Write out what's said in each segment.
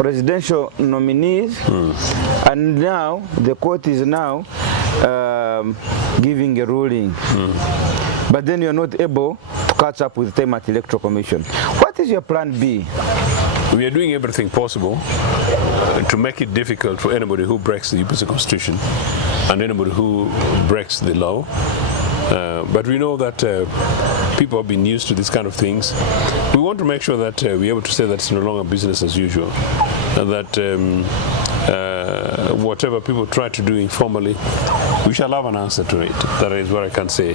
presidential nominees, and now the court is now giving a ruling. But then you're not able to catch up with them at Electoral Commission. What is your plan B? We are doing everything possible to make it difficult for anybody who breaks the UPC Constitution and anybody who breaks the law. But we know that people have been used to these kind of things. We want to make sure that we're able to say that it's no longer business as usual, and that whatever people try to do informally, we shall have an answer to it. That is what I can say.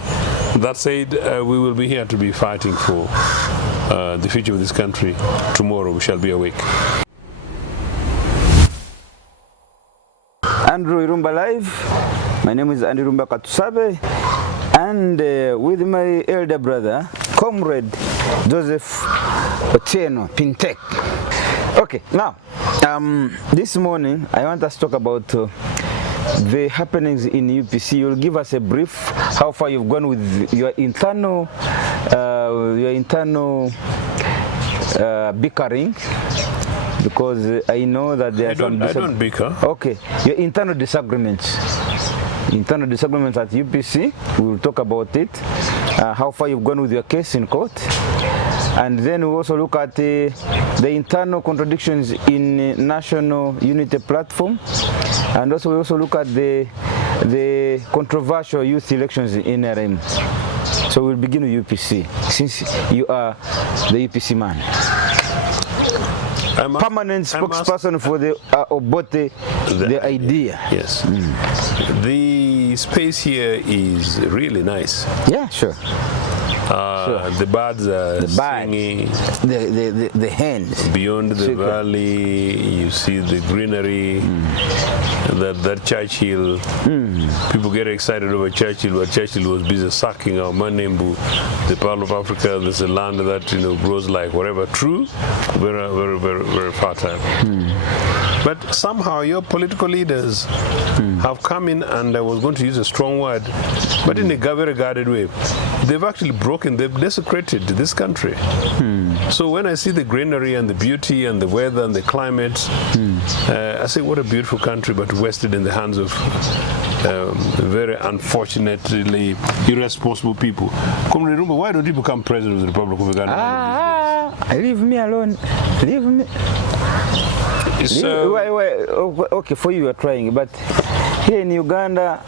That said, we will be here to be fighting for the future of this country. Tomorrow we shall be awake. Andrew Irumba Live. My name is Andy Rumba Katusabe, and with my elder brother, Comrade Joseph Ochieno, Pintek. Okay, now, this morning I want us to talk about the happenings in UPC. You'll give us a brief how far you've gone with your internal bickering, because I know that there are some... I don't bicker. Okay, your internal disagreements. Internal disagreements at UPC, we will talk about it, how far you've gone with your case in court, and then we also look at the internal contradictions in National Unity Platform, and also we also look at the controversial youth elections in NRM. So we'll begin with UPC, since you are the UPC man. Permanent spokesperson for the Obote, the idea. Yes. The space here is really nice. Yeah, sure. Sure. The birds are singing. The hens. Beyond the valley, you see the greenery. That Churchill. People get excited over Churchill, but Churchill was busy sucking our Manembu, the Pearl of Africa. There's a land that grows like whatever. True, very, very, very, very fertile. But somehow your political leaders have come in, and I was going to use a strong word, but in a very guarded way. They've actually broken, they've desecrated this country. So when I see the greenery and the beauty and the weather and the climate, I say, what a beautiful country, but wasted in the hands of very unfortunately irresponsible people. Comrade Rumba, why don't you become president of the Republic of Uganda? Leave me alone. Leave me. Okay, for you are trying, but here in Uganda,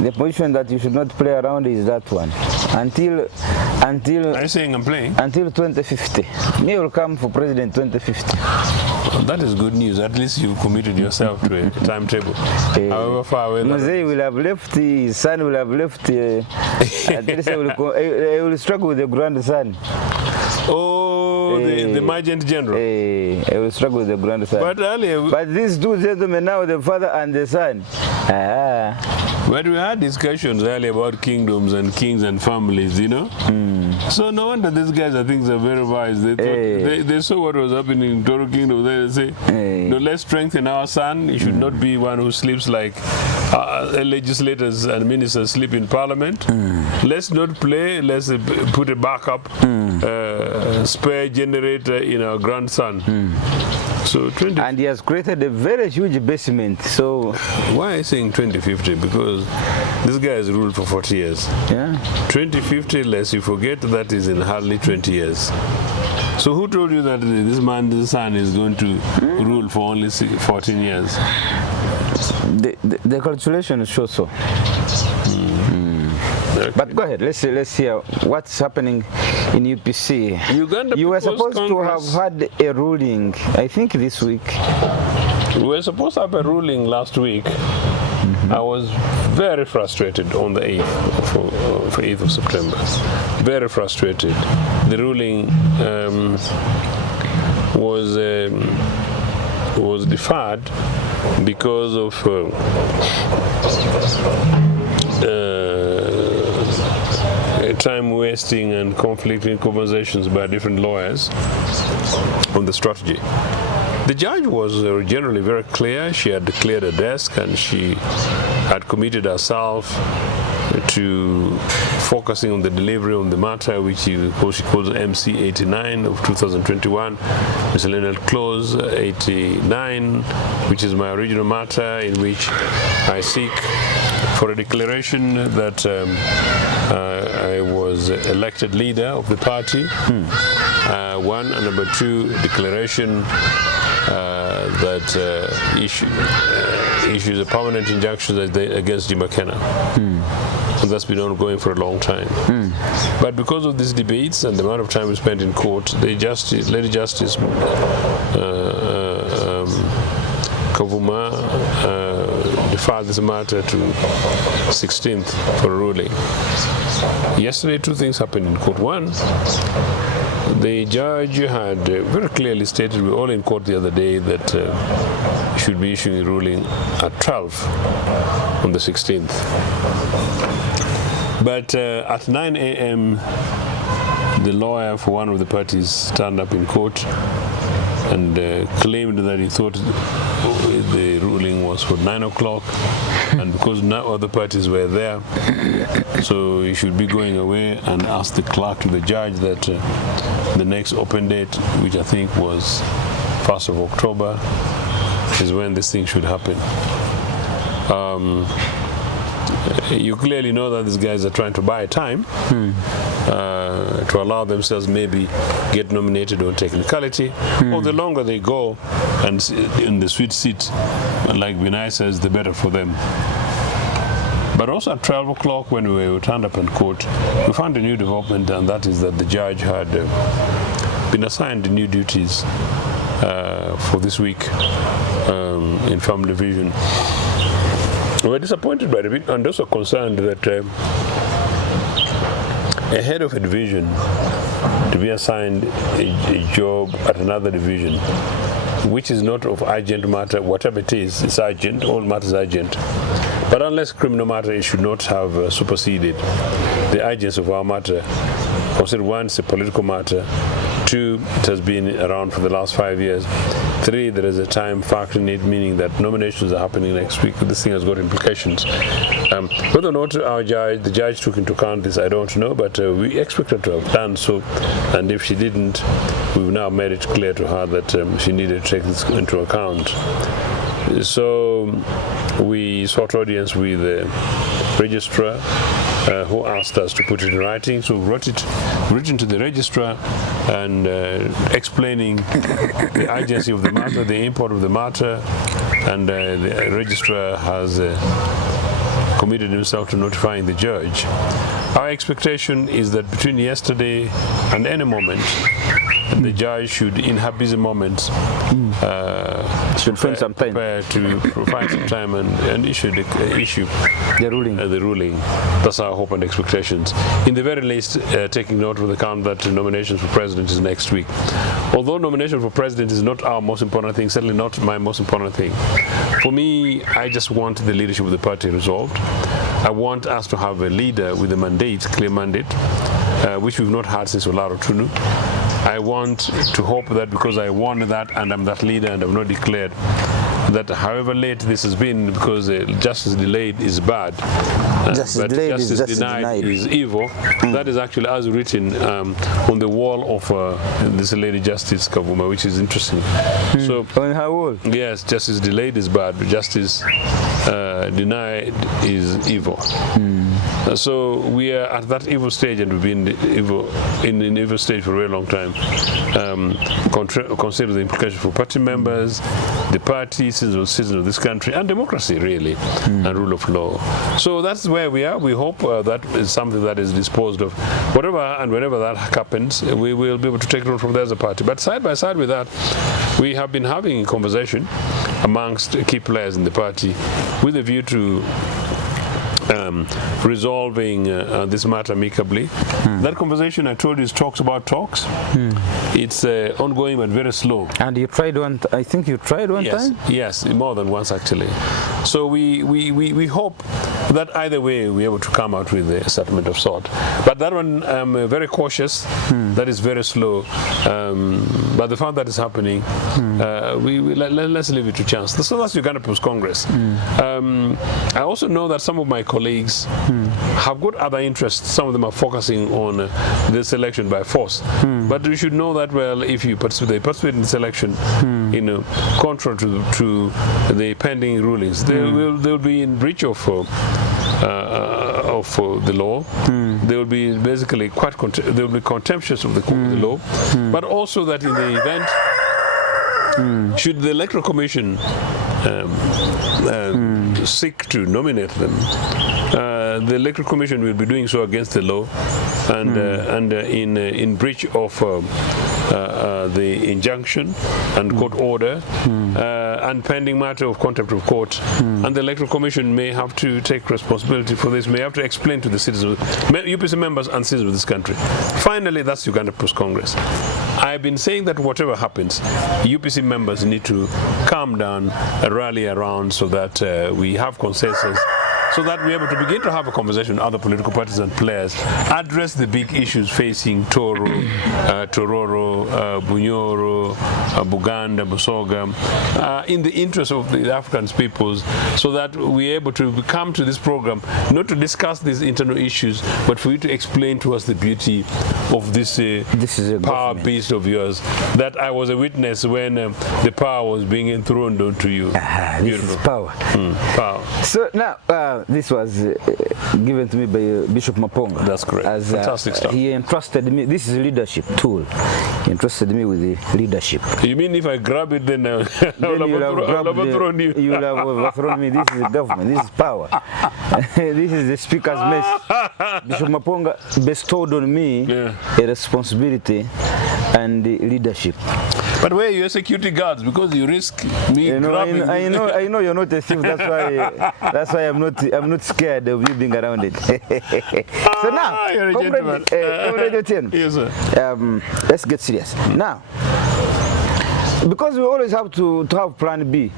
the position that you should not play around is that one. Until Are you saying I'm playing? Until 2050. Me will come for president 2050. Well, that is good news. At least you've committed yourself to a timetable. However far away that Mzee will have left, his son will have left. At least I will struggle with the grandson. Oh, the Sergeant General. I will struggle with the grandson. But earlier, but these two gentlemen now, the father and the son. But we had discussions earlier about kingdoms and kings and families, So no wonder these guys, I think, are very wise. They saw what was happening in Toro Kingdom. They say, no, let's strengthen our son. He should not be one who sleeps like legislators and ministers sleep in parliament. Let's not play. Let's put a backup spare generator in our grandson. So and he has created a very huge basement. So why am I saying 2050? Because this guy has ruled for 40 years. Yeah. 2050, lest you forget, that is in hardly 20 years. So who told you that this man's son is going to rule for only 14 years? The calculation shows so. Okay. But go ahead, let's hear what's happening in UPC. Uganda, you were supposed to have had a ruling, I think this week. We were supposed to have a ruling last week. I was very frustrated on the 8th of September. Very frustrated. The ruling was deferred because of time wasting and conflicting conversations by different lawyers on the strategy. The judge was generally very clear. She had cleared her desk and she had committed herself to focusing on the delivery on the matter, which she calls MC 89 of 2021, miscellaneous clause 89, which is my original matter, in which I seek for a declaration that I was elected leader of the party. One, and number two, declaration that issues a permanent injunction against Jim McKenna. So that's been ongoing for a long time. But because of these debates and the amount of time we spent in court, Lady Justice Kavuma deferred this matter to 16th for a ruling. Yesterday, two things happened in court. One, the judge had very clearly stated, we were all in court the other day, that he should be issuing a ruling at 12 on the 16th. But at 9 a.m., the lawyer for one of the parties stand up in court and claimed that he thought the ruling was for 9 o'clock, and because no other parties were there, so he should be going away, and asked the clerk to the judge that the next open date, which I think was 1st of October, is when this thing should happen. You clearly know that these guys are trying to buy time to allow themselves maybe get nominated on technicality, or the longer they go and in the sweet seat, like Binay says, the better for them. But also at 12 o'clock, when we turned up in court, we found a new development, and that is that the judge had been assigned new duties for this week in family division. We were disappointed by it, and also concerned that a head of a division to be assigned a job at another division, which is not of urgent matter, whatever it is, it's urgent, all matters urgent. But unless criminal matter, it should not have superseded the urgency of our matter. Consider, one, it's a political matter. Two, it has been around for the last 5 years. Three, there is a time factor in it, meaning that nominations are happening next week. This thing has got implications. Whether or not the judge took into account this, I don't know, but we expect her to have done so. And if she didn't, we've now made it clear to her that she needed to take this into account. So we sought audience with the registrar, who asked us to put it in writing. So we written to the registrar and explaining the urgency of the matter, the import of the matter, and the registrar has committed himself to notifying the judge. Our expectation is that between yesterday and any moment, the judge should, in her busy moments, should find some time to find some time and issue the ruling. That's our hope and expectations. In the very least, taking note of the count that nominations for president is next week. Although nomination for president is not our most important thing, certainly not my most important thing. For me, I just want the leadership of the party resolved. I want us to have a leader with a mandate, clear mandate, which we've not had since Olaro Tunu. I want to hope that because I won that and I'm that leader and I've not declared, that however late this has been, because justice delayed is bad, but justice denied is evil. That is actually as written on the wall of this Lady Justice Kavuma, which is interesting. So on her wall? Yes, justice delayed is bad, but justice denied is evil. So we are at that evil stage, and we've been in evil stage for a very long time. Consider the implications for party members, the party, citizens of this country, and democracy, really, and rule of law. So that's where we are. We hope that is something that is disposed of. Whatever and whenever that happens, we will be able to take it on from there as a party. But side by side with that, we have been having a conversation amongst key players in the party with a view to resolving this matter amicably. That conversation, I told you, is talks about talks. It's ongoing but very slow. And you tried one, I think you tried one time? Yes, more than once actually. So we hope that either way we're able to come out with a settlement of sort. But that one, I'm very cautious. That is very slow. But the fact that is happening, let's leave it to chance. So that's Uganda People's Congress. I also know that some of my colleagues have got other interests. Some of them are focusing on this election by force. But you should know that, well, if you participate in this election, contrary to the pending rulings, they'll be in breach of the law. They will be basically they will be contemptuous of the law. But also that in the event, should the Electoral Commission seek to nominate them, the Electoral Commission will be doing so against the law and in breach of the injunction and court order and pending matter of contempt of court. And the Electoral Commission may have to take responsibility for this, may have to explain to the citizens, UPC members and citizens of this country. Finally, that's Uganda People's Congress. I've been saying that whatever happens, UPC members need to calm down, rally around so that we have consensus, so that we're able to begin to have a conversation with other political parties and players, address the big issues facing Toro, Tororo, Bunyoro, Buganda, Busoga, in the interest of the African peoples, so that we're able to come to this program, not to discuss these internal issues, but for you to explain to us the beauty of this power beast of yours, that I was a witness when the power was being enthroned onto you. This is power. Power. So now, this was given to me by Bishop Maponga. That's correct. As, fantastic stuff. He entrusted me. This is a leadership tool. He entrusted me with the leadership. You mean if I grab it, then I'll overthrown you? You will have overthrown me. This is the government. This is power. This is the speaker's mess. Bishop Maponga bestowed on me a responsibility and leadership. But where are your security guards? Because you risk me grabbing. I know you're not a thief. That's why I'm not scared of you being around it. So now, you're a gentleman. Yes, sir. Let's get serious now. Because we always have to have plan B.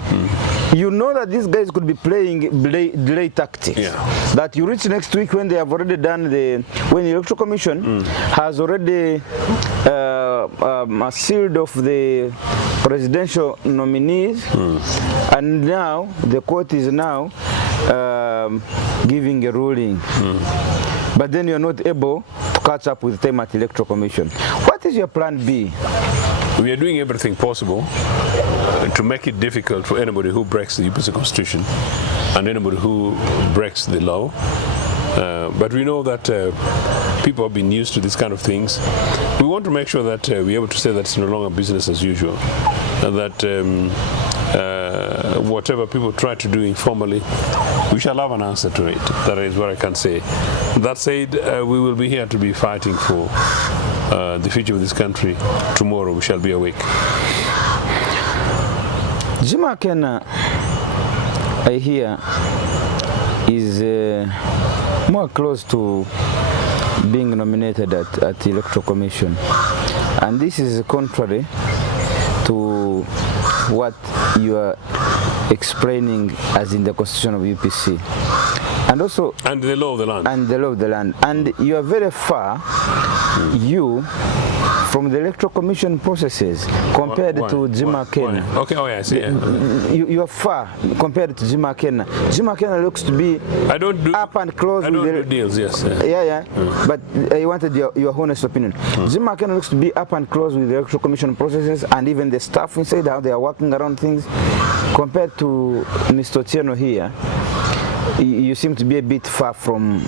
You know that these guys could be playing delay tactics. Yeah. That you reach next week when they have already done when the Electoral Commission has already sealed off the presidential nominees, and now the court is now giving a ruling. But then you're not able to catch up with them at Electoral Commission. What is your plan B? We are doing everything possible to make it difficult for anybody who breaks the UPC Constitution and anybody who breaks the law. But we know that people have been used to these kind of things. We want to make sure that we're able to say that it's no longer business as usual, and that whatever people try to do informally, we shall have an answer to it. That is what I can say. That said, we will be here to be fighting for the future of this country. Tomorrow we shall be awake. Jima Kena, I hear, is more close to being nominated at the Electoral Commission, and this is contrary to what you are explaining as in the Constitution of UPC, and also the law of the land. And the law of the land. And you are very far, from the Electoral Commission processes compared to Jima Kena. Okay, I see. You are far compared to Jima Kena. Jima Kena looks to be up and close. I don't do deals, yes. But I wanted your honest opinion. Jima Kena looks to be up and close with the Electoral Commission processes and even the staff inside, how they are working around things. Compared to Mr. Ochieno here, you seem to be a bit far from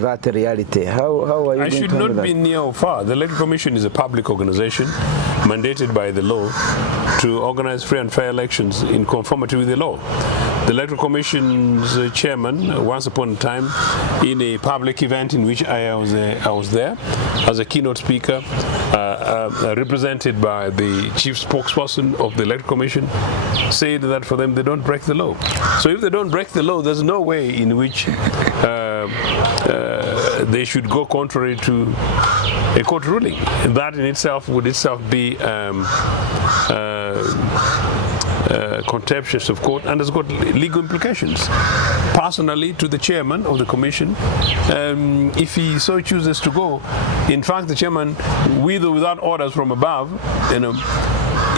that reality. How are you? I should not be near or far. The Electoral Commission is a public organization mandated by the law to organize free and fair elections in conformity with the law. The Electoral Commission's chairman, once upon a time, in a public event in which I was there as a keynote speaker, represented by the chief spokesperson of the Electoral Commission, said that for them they don't break the law. So if they don't break the law, there's no way in which they should go contrary to a court ruling. That in itself would be contemptuous of court, and has got legal implications. Personally, to the chairman of the commission, if he so chooses to go, in fact, the chairman, with or without orders from above,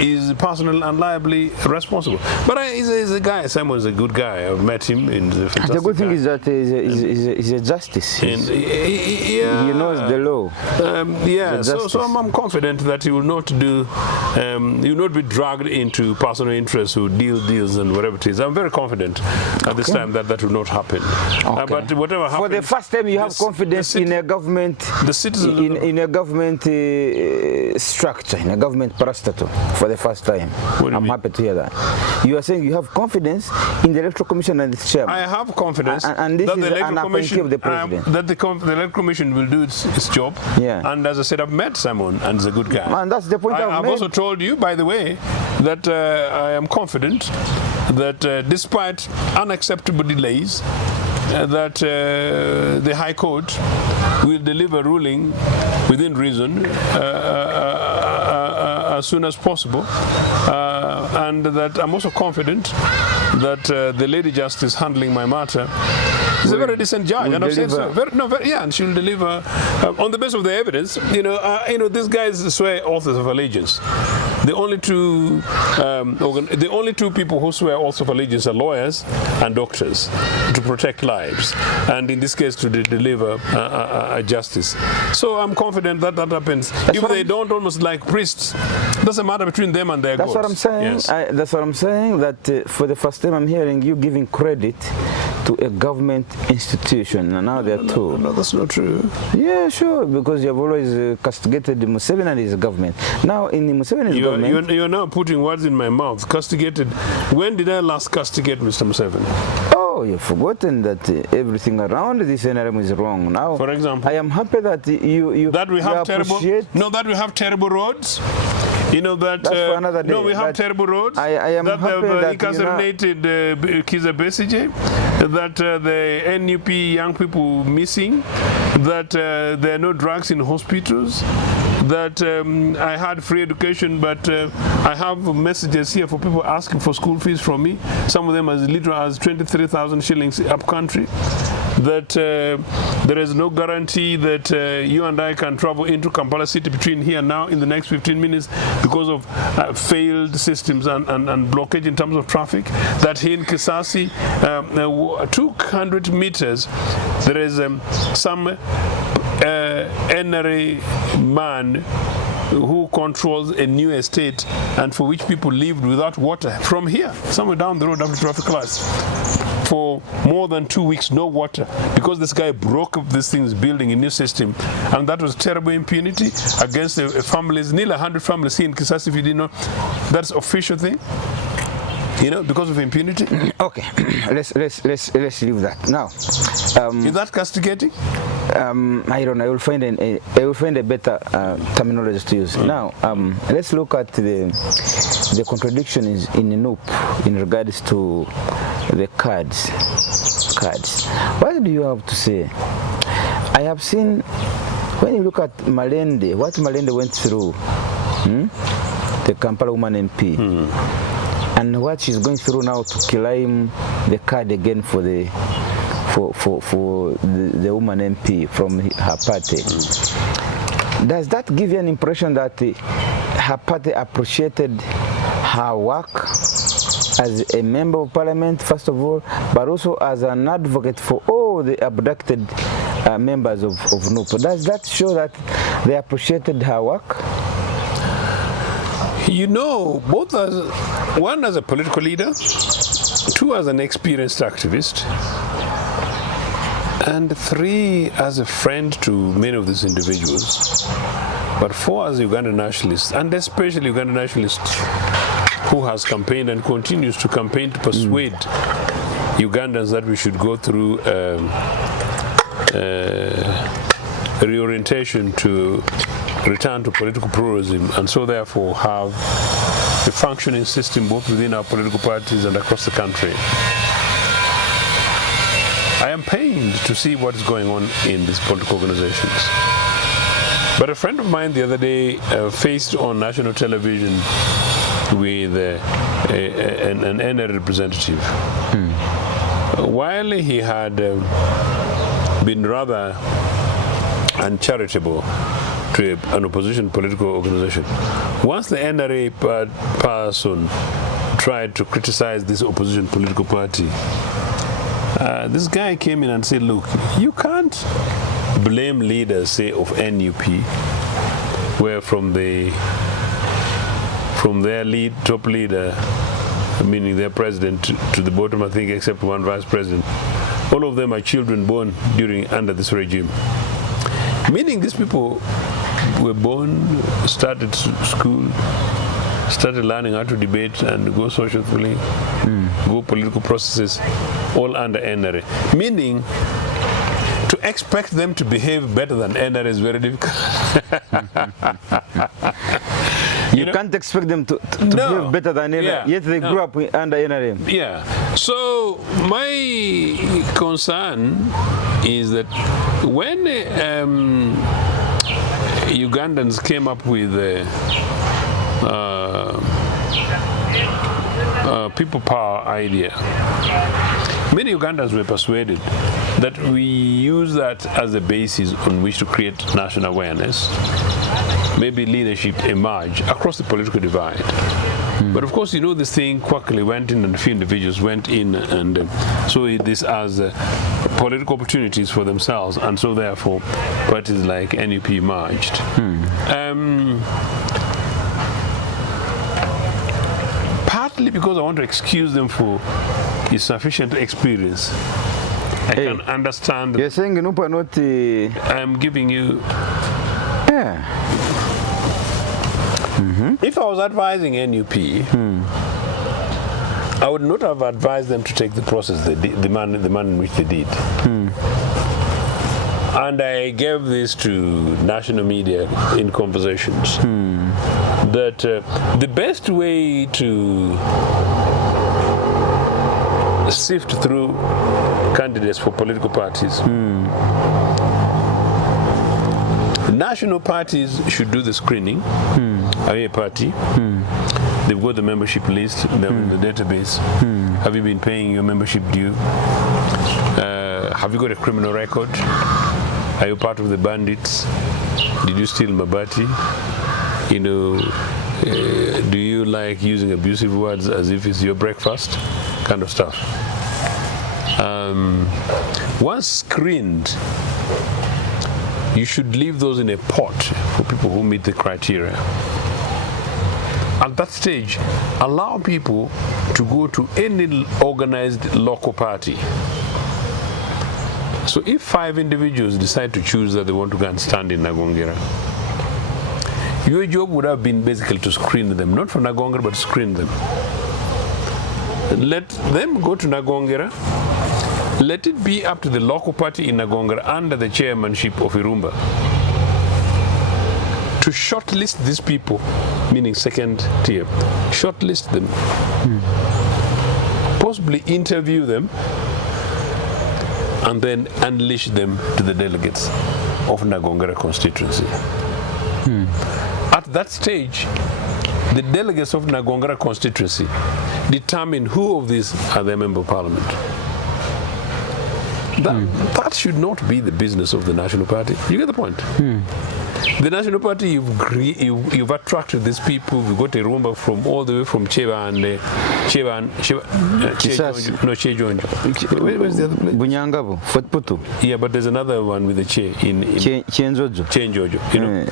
is personally and liably responsible. But he's a guy. Simon is a good guy. I've met him. The good thing is that he's a justice. He knows the law. So I'm confident that he will not do. He will not be dragged into personal interests or deals and whatever it is. I'm very confident at this time that will not happen. But whatever happens, for the first time, you have confidence in a government. The citizens in a government structure, in a government parastatal. For the first time. I'm happy to hear that. You are saying you have confidence in the Electoral Commission and its chairman. I have confidence and this that is the Electoral Commission of the president. That the Electoral Commission will do its job. Yeah. And as I said, I've met Simon, and he's a good guy. And that's the point I've also told you, by the way, that I am confident that despite unacceptable delays, that the High Court will deliver ruling within reason as soon as possible, and that I'm also confident that the Lady Justice handling my matter is a very decent judge, and I've said so. And she'll deliver on the basis of the evidence. These guys swear oaths of allegiance. The only two people who swear oaths of allegiance are lawyers and doctors to protect lives, and in this case to deliver justice. So I'm confident that happens. If they don't, almost like priests, doesn't matter between them and their gods. That's what I'm saying. Yes. That's what I'm saying. That for the first time I'm hearing you giving credit to a government institution, and now they're two. No, that's not true. Yeah, sure, because you have always castigated Museveni and his government. Now in the Museveni's government, you're now putting words in my mouth. Castigated. When did I last castigate Mr. Museveni? Oh, you've forgotten that everything around this NRM is wrong. Now, for example, I am happy that you that we have terrible roads. You know that. That's for another day. No, we have terrible roads. I am that happy they've that incarcerated Kiza Besigye, that the NUP young people missing, that there are no drugs in hospitals, that I had free education, but I have messages here for people asking for school fees from me, some of them as little as 23,000 shillings up country, that there is no guarantee that you and I can travel into Kampala city between here and now in the next 15 minutes because of failed systems and blockage in terms of traffic, that here in Kisasi, 200 meters, there is some NRA man who controls a new estate and for which people lived without water from here, somewhere down the road after traffic lights, for more than 2 weeks, no water, because this guy broke up this thing's building a new system, and that was terrible impunity against families, nearly 100 families here in Kisasi, if you didn't know. That's official thing. Because of impunity. Okay, let's leave that now. Is that castigating? I don't know. I will find a better terminology to use. Now, let's look at the contradiction in NUP in regards to the cards. What do you have to say? I have seen, when you look at Malende, what Malende went through, the Kampala woman MP. And what she's going through now to claim the card again for the woman MP from her party. Does that give you an impression that her party appreciated her work as a member of parliament, first of all, but also as an advocate for all the abducted members of NUP? Does that show that they appreciated her work? Both one as a political leader, two as an experienced activist, and three as a friend to many of these individuals, but four as a Ugandan nationalist, and especially Ugandan nationalist who has campaigned and continues to campaign to persuade Ugandans that we should go through reorientation to return to political pluralism, and so therefore have a functioning system both within our political parties and across the country. I am pained to see what is going on in these political organizations. But a friend of mine the other day faced on national television with an NRA representative. While he had been rather uncharitable to an opposition political organization, once the NRA person tried to criticize this opposition political party, this guy came in and said, look, you can't blame leaders, say, of NUP, where from their top leader, meaning their president, to the bottom, I think, except one vice president, all of them are children born under this regime. Meaning these people were born, started school, started learning how to debate and go socially, go political processes, all under NRA. Meaning, to expect them to behave better than NRA is very difficult. You can't expect them to behave better than NRA, yet they grew up under NRA. Yeah. So my concern is that when Ugandans came up with people power idea, many Ugandans were persuaded that we use that as a basis on which to create national awareness, maybe leadership emerge across the political divide. But of course, you know, this thing quickly went in and a few individuals went in and saw this as political opportunities for themselves, and so therefore parties like NUP emerged. Partly because I want to excuse them for insufficient experience. I can understand. You're saying NUP are not... I'm giving you... Yeah. If I was advising NUP, I would not have advised them to take the process, the man in which they did. And I gave this to national media in conversations, that the best way to sift through candidates for political parties, national parties should do the screening. Are you a party? They've got the membership list, they're in the database. Have you been paying your membership due? Have you got a criminal record? Are you part of the bandits? Did you steal Mabati? You know, do you like using abusive words as if it's your breakfast? Kind of stuff. Once screened, you should leave those in a pot for people who meet the criteria. At that stage, allow people to go to any organized local party. So if 5 individuals decide to choose that they want to go and stand in Nagongera, your job would have been basically to screen them, not for Nagongera, but screen them. Let them go to Nagongera. Let it be up to the local party in Nagongera under the chairmanship of Irumba to shortlist these people, meaning second tier. Shortlist them. Possibly interview them and then unleash them to the delegates of Nagongera constituency. At that stage, the delegates of Nagongera constituency determine who of these are their member of parliament. That should not be the business of the National Party. You get the point? The National Party, you've attracted these people. We've got a rumba from all the way from Cheba and Chejonjo. Where's the other place? Bunyangabo, Fotputu. Yeah, but there's another one with the Che in Chenjojo. Chenjojo. You know,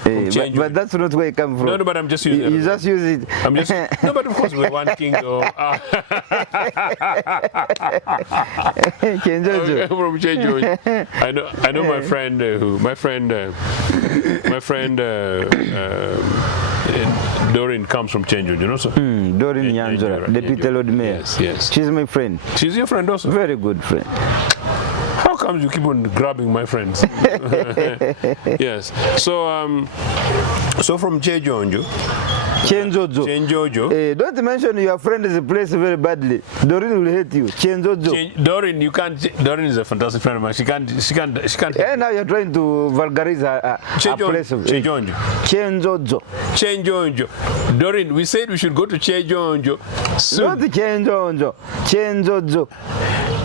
but that's not where it comes from. No, but I'm just using it. You just use it. I'm just, no, but of course we're one kingdom. Chenjojo. From Chenjojo. I know my friend Doreen comes from Chenjojo, you know, so? Doreen Nyanjora, Deputy Lord Mayor. Yes. She's my friend. She's your friend also? Very good friend. How come you keep on grabbing my friends? Yes. So from Chejonjo, Chenjojo. Chenjojo. Don't mention your friend's place very badly. Doreen will hate you. Chenjojo. Doreen, you can't. Doreen is a fantastic friend of mine. She can't. And now you're trying to vulgarize a place of Chenjojo. Chenjojo. Chenjojo. Doreen, we said we should go to Chenjojo soon. Not Chenjojo. Chenjojo.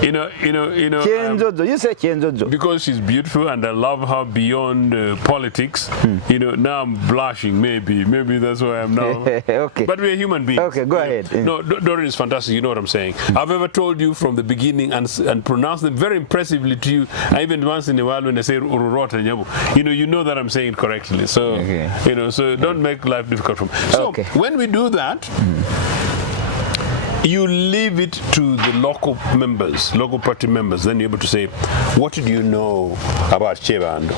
You know. Chenjojo. You say Chenjojo. Because she's beautiful and I love her beyond politics. You know, now I'm blushing. Maybe that's why I'm now. Okay. But we're human beings. Okay, go ahead. No, Doreen is fantastic. You know what I'm saying. I've ever told you from the beginning and pronounced them very impressively to you. I even once in a while when I say Ururota Nyabu, you know that I'm saying it correctly. So so don't make life difficult for me. So when we do that. You leave it to the local party members, then you're able to say, what do you know about Chebando?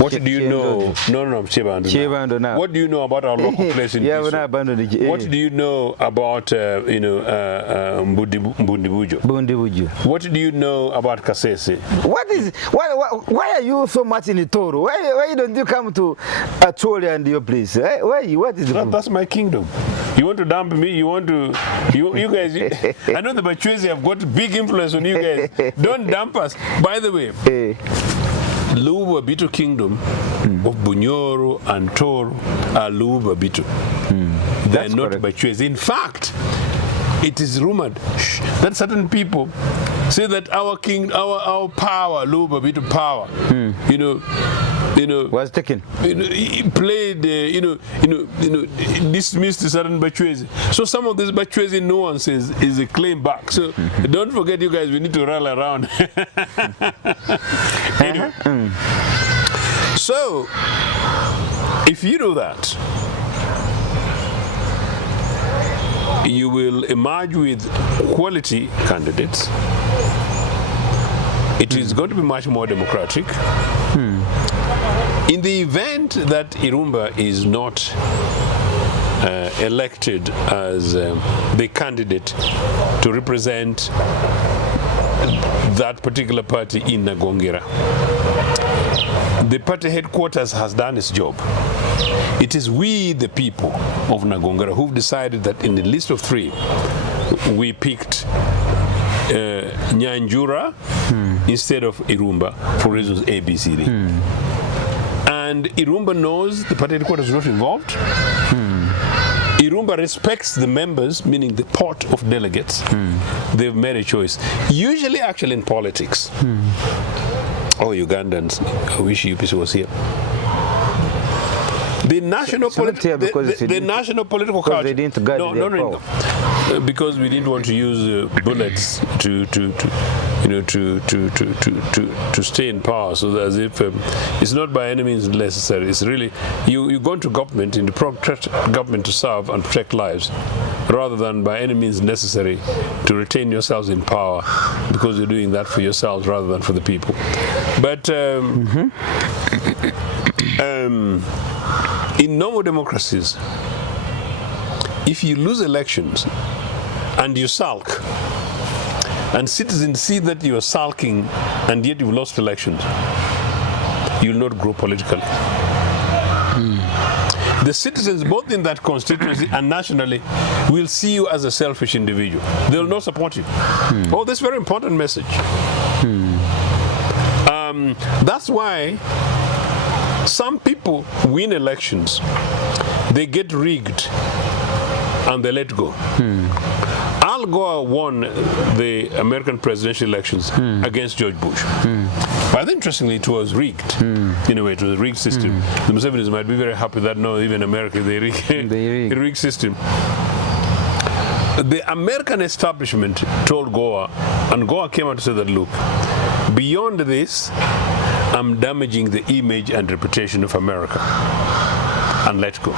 What do you know? No, Chebando now. What do you know about our local place in Biso? What do you know about, Mbundibujo? What do you know about Kasese? Why are you so much in Itoro? Why don't you come to Acholi and your place? What is that's my kingdom. You want to dump me? You guys, I know the Bachwezi have got big influence on you guys. Don't dump us. By the way, Lubu Abito Kingdom of Bunyoro and Toro are Lubu Abito. They're not Bachwezi. In fact, it is rumored that certain people say that our power, Lubu Abito power, was taken. He played, dismissed certain Bachwezi. So some of this Bachwezi nuances is a claim back. So don't forget, you guys, we need to rally around. So if you do that, you will emerge with quality candidates. It is going to be much more democratic. In the event that Irumba is not elected as the candidate to represent that particular party in Nagongera, the party headquarters has done its job. It is we, the people of Nagongera, who've decided that in the list of 3, we picked Nyanjura instead of Irumba for reasons A, B, C, D. And Irumba knows the party headquarters is not involved. Irumba respects the members, meaning the pot of delegates. They've made a choice. Usually, actually, in politics, Ugandans, I wish UPC was here. The national political culture. They didn't guide no. Because we didn't want to use bullets to stay in power. So as if it's not by any means necessary. It's really you go into government, in the government to serve and protect lives, rather than by any means necessary to retain yourselves in power, because you're doing that for yourselves rather than for the people. But in normal democracies, if you lose elections and you sulk, and citizens see that you are sulking and yet you've lost elections, you will not grow politically. The citizens, both in that constituency and nationally, will see you as a selfish individual. They will not support you. Oh, that's a very important message. That's why some people win elections, they get rigged, and they let go. Al Gore won the American presidential elections against George Bush. But interestingly, it was rigged. In a way, it was a rigged system. The Musevenis might be very happy that no, even America, they rigged system. The American establishment told Gore, and Gore came out and said that, look, beyond this, I'm damaging the image and reputation of America, and let go.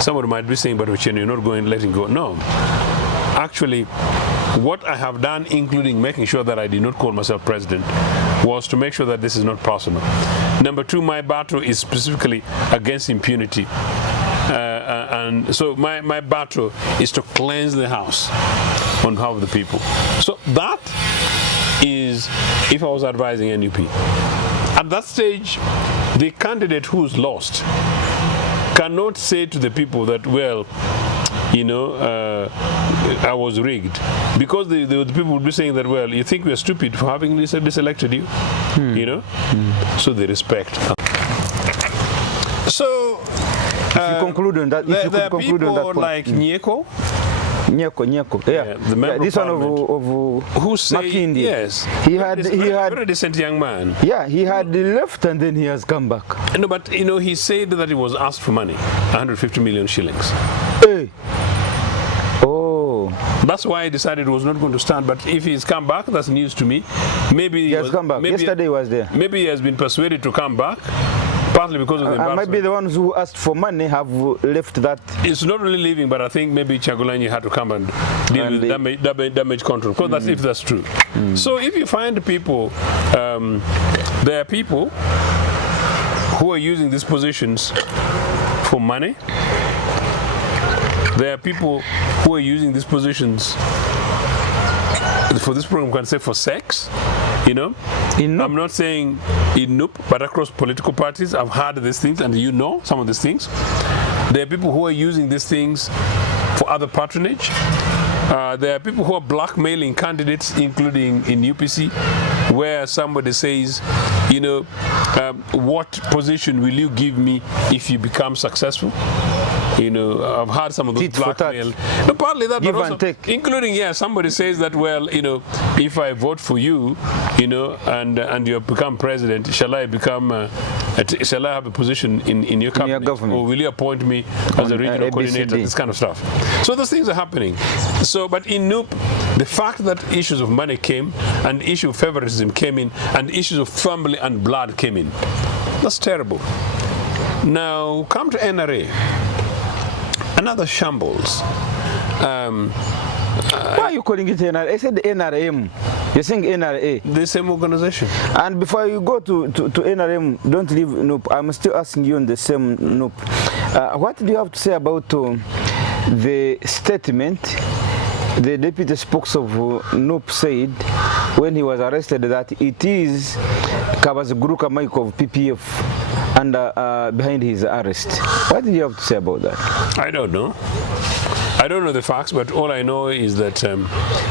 Somebody might be saying, but Ochieno, you're not going letting go. No. Actually, what I have done, including making sure that I did not call myself president, was to make sure that this is not possible. Number 2, my battle is specifically against impunity. And so my battle is to cleanse the house on behalf of the people. So that is, if I was advising NUP, at that stage, the candidate who's lost cannot say to the people that, well, you know, I was rigged, because the people would be saying that, well, you think we are stupid for having diselected you, you know, so they respect. So if you conclude on that, if you there could are conclude on that people point. like Nyeko, yeah, the member this of one of who said, Makindi. yes, he had very decent young man. yeah, he had left and then he has come back. No, but you know, he said that he was asked for money, 150 million shillings. Hey. Oh, That's why I decided he was not going to stand. But if he's come back, that's news to me. Maybe he has come back. Yesterday he was there. Maybe he has been persuaded to come back, partly because of the embarrassment. Maybe the ones who asked for money have left that. It's not really leaving, but I think maybe Chagulanyi had to come and deal with damage control, because that's if that's true. So if you find people, there are people who are using these positions for money. There are people who are using these positions for this program, can say for sex, you know. I'm not saying in NUP, but across political parties, I've heard these things, and you know some of these things. There are people who are using these things for other patronage. There are people who are blackmailing candidates, including in UPC, where somebody says, you know, what position will you give me if you become successful? You know, I've heard some of those blackmail. No, partly that, give but also, and take. including, yeah, somebody says that, well, you know, if I vote for you, you know, and you have become president, shall I become, shall I have a position in your cabinet, government, or will you appoint me as a regional coordinator? This kind of stuff. So those things are happening. So, but in NUP, the fact that issues of money came, and issue of favoritism came in, and issues of family and blood came in, that's terrible. Now, come to NRA. Another shambles. Why are you calling it NRA? I said NRM. You're saying NRA. The same organization. And before you go to NRM, don't leave NUP. I'm still asking you on the same NUP. What do you have to say about the statement the deputy spokesman of NUP said when he was arrested that it is Kabaziguruka Mike of PPF and behind his arrest? What did you have to say about that? I don't know. I don't know the facts, but all I know is that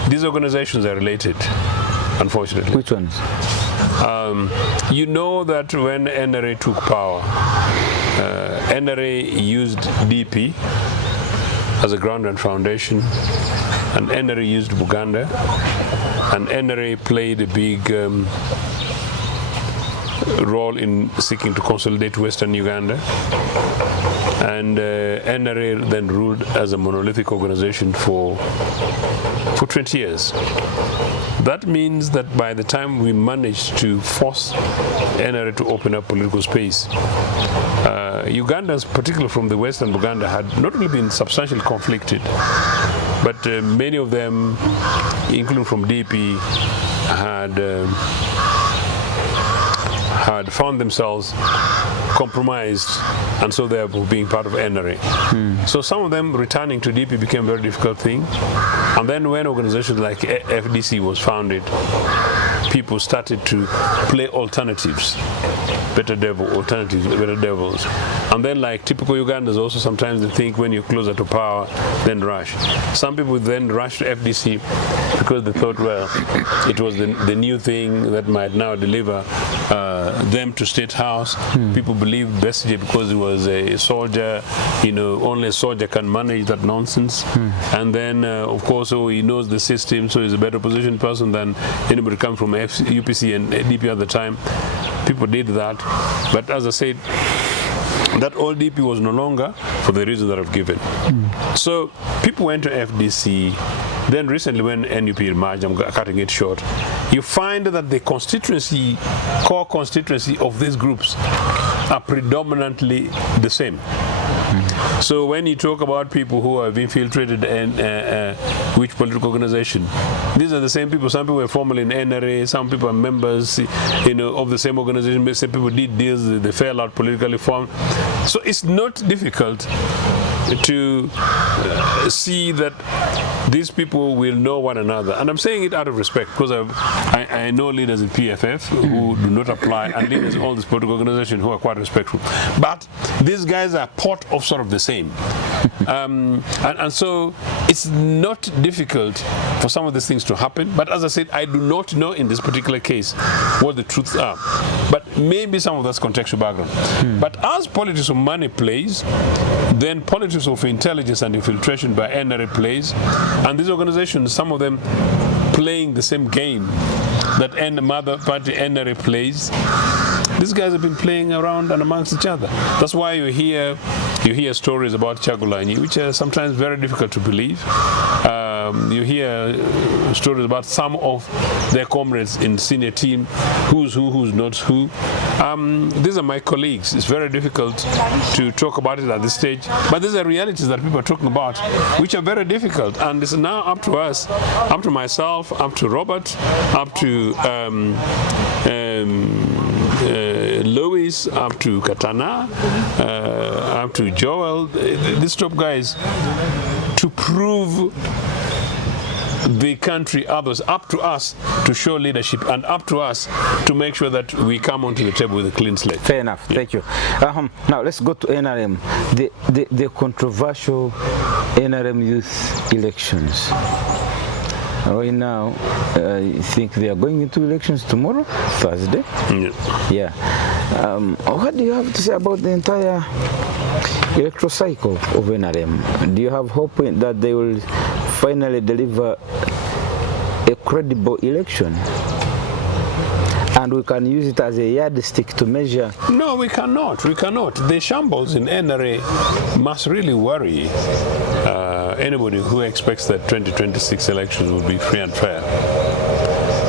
these organizations are related, unfortunately. Which ones? You know that when NRA took power, NRA used DP as a ground and foundation, and NRA used Uganda, and NRA played a big role in seeking to consolidate Western Uganda, and NRA then ruled as a monolithic organization for 20 years. That means that by the time we managed to force NRA to open up political space, Ugandans, particularly from the Western Uganda, had not only been substantially conflicted, but many of them, including from DP, had found themselves compromised, and so they are being part of NRA. So some of them returning to DP became a very difficult thing. And then when organizations like FDC was founded, people started to play alternatives, better devils. And then, like typical Ugandans, also sometimes they think when you're closer to power, then rush. Some people then rush to FDC because they thought, well, it was the new thing that might now deliver them to State House. People believe Besigye because he was a soldier, you know, only a soldier can manage that nonsense. And then, of course, he knows the system, so he's a better positioned person than anybody come from UPC and DP at the time. People did that, but as I said, that old DP was no longer for the reason that I've given. So people went to FDC. Then recently when NUP emerged, I'm cutting it short, you find that the core constituency of these groups are predominantly the same. So when you talk about people who have infiltrated which political organization, these are the same people. Some people were formerly in NRA, some people are members, you know, of the same organization. Some people did deals, they fell out politically formed. So it's not difficult to see that these people will know one another. And I'm saying it out of respect because I know leaders in PFF who do not apply, and leaders in all these political organizations who are quite respectful. But these guys are part of sort of the same. And so it's not difficult for some of these things to happen. But as I said, I do not know in this particular case what the truths are. But maybe some of that's contextual background. But as politics of money plays, then politics of intelligence and infiltration by NRA plays. And these organizations, some of them playing the same game that mother party NRA plays. These guys have been playing around and amongst each other. That's why you hear stories about Chagulanyi, which are sometimes very difficult to believe. You hear stories about some of their comrades in senior team, who's who, who's not who. These are my colleagues. It's very difficult to talk about it at this stage, but these are realities that people are talking about, which are very difficult. And it's now up to us, up to myself, up to Robert, up to Louis, up to Katana, up to Joel, these top guys, to prove the country, others, up to us to show leadership, and up to us to make sure that we come onto the table with a clean slate. Fair enough. Yeah. Thank you. Now let's go to NRM. The controversial NRM youth elections. Right now, I think they are going into elections tomorrow, Thursday. Yeah. What do you have to say about the entire electoral cycle of NRM? Do you have hope that they will finally deliver a credible election? And we can use it as a yardstick to measure? No, we cannot. We cannot. The shambles in NRA must really worry anybody who expects that 2026 elections will be free and fair.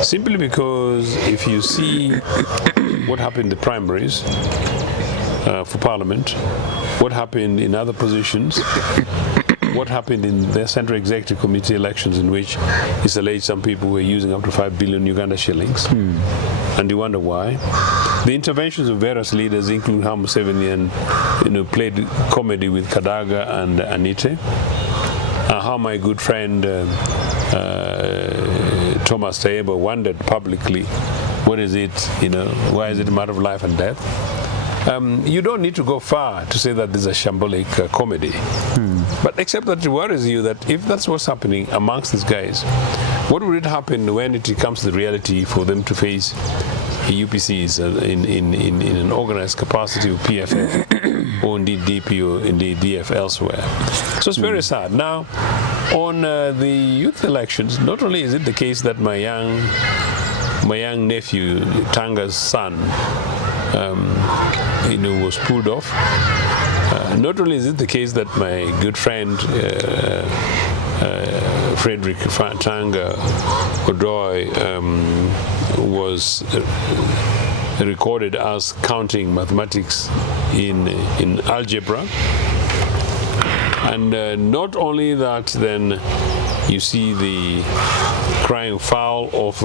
Simply because if you see what happened in the primaries for Parliament, what happened in other positions, what happened in the Central Executive Committee elections, in which it's alleged some people were using up to 5 billion Uganda shillings, and you wonder why. The interventions of various leaders, including Museveni, and played comedy with Kadaga and Anite. How my good friend Thomas Tayeba wondered publicly, what is it? Why is it a matter of life and death? You don't need to go far to say that this is a shambolic comedy. But except that it worries you that if that's what's happening amongst these guys, what would it happen when it comes to the reality for them to face UPCs in an organized capacity of PFF or indeed DP or indeed DF elsewhere? So it's very sad. Now, on the youth elections, not only is it the case that my young nephew, Tanga's son, was pulled off. Not only is it the case that my good friend Frederick Tanga Odoy was recorded as counting mathematics in algebra, and not only that, then you see the crying foul of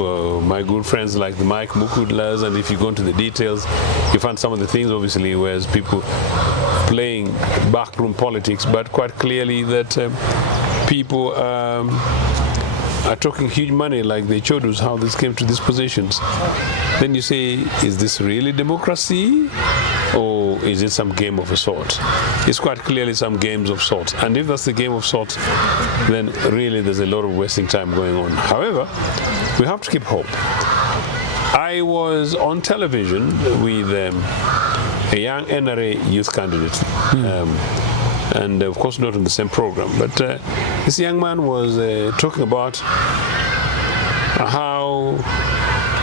my good friends like the Mike Mukudlas, and if you go into the details, you find some of the things, obviously, whereas people playing backroom politics, but quite clearly that people are talking huge money, like the Chodus, how this came to these positions. Then you say, is this really democracy, or is it some game of a sort? It's quite clearly some games of sorts. And if that's the game of sorts, then really there's a lot of wasting time going on. However, we have to keep hope. I was on television with a young NRA youth candidate, and of course not in the same program, but this young man was talking about how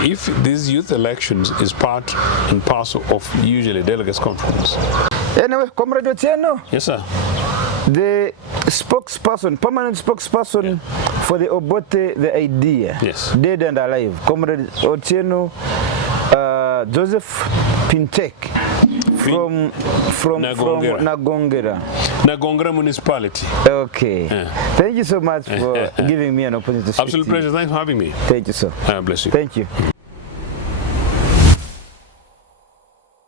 if these youth elections is part and parcel of usually delegates conference. Anyway, Comrade Ochieno. Yes, sir. The spokesperson, permanent spokesperson for the Obote, the idea, yes, dead and alive, Comrade Ochieno, Joseph Pintek from Nagongera municipality. Okay. Thank you so much for giving me an opportunity to speak. Absolute pleasure. Thanks for having me. Thank you, sir. Bless you. Thank you.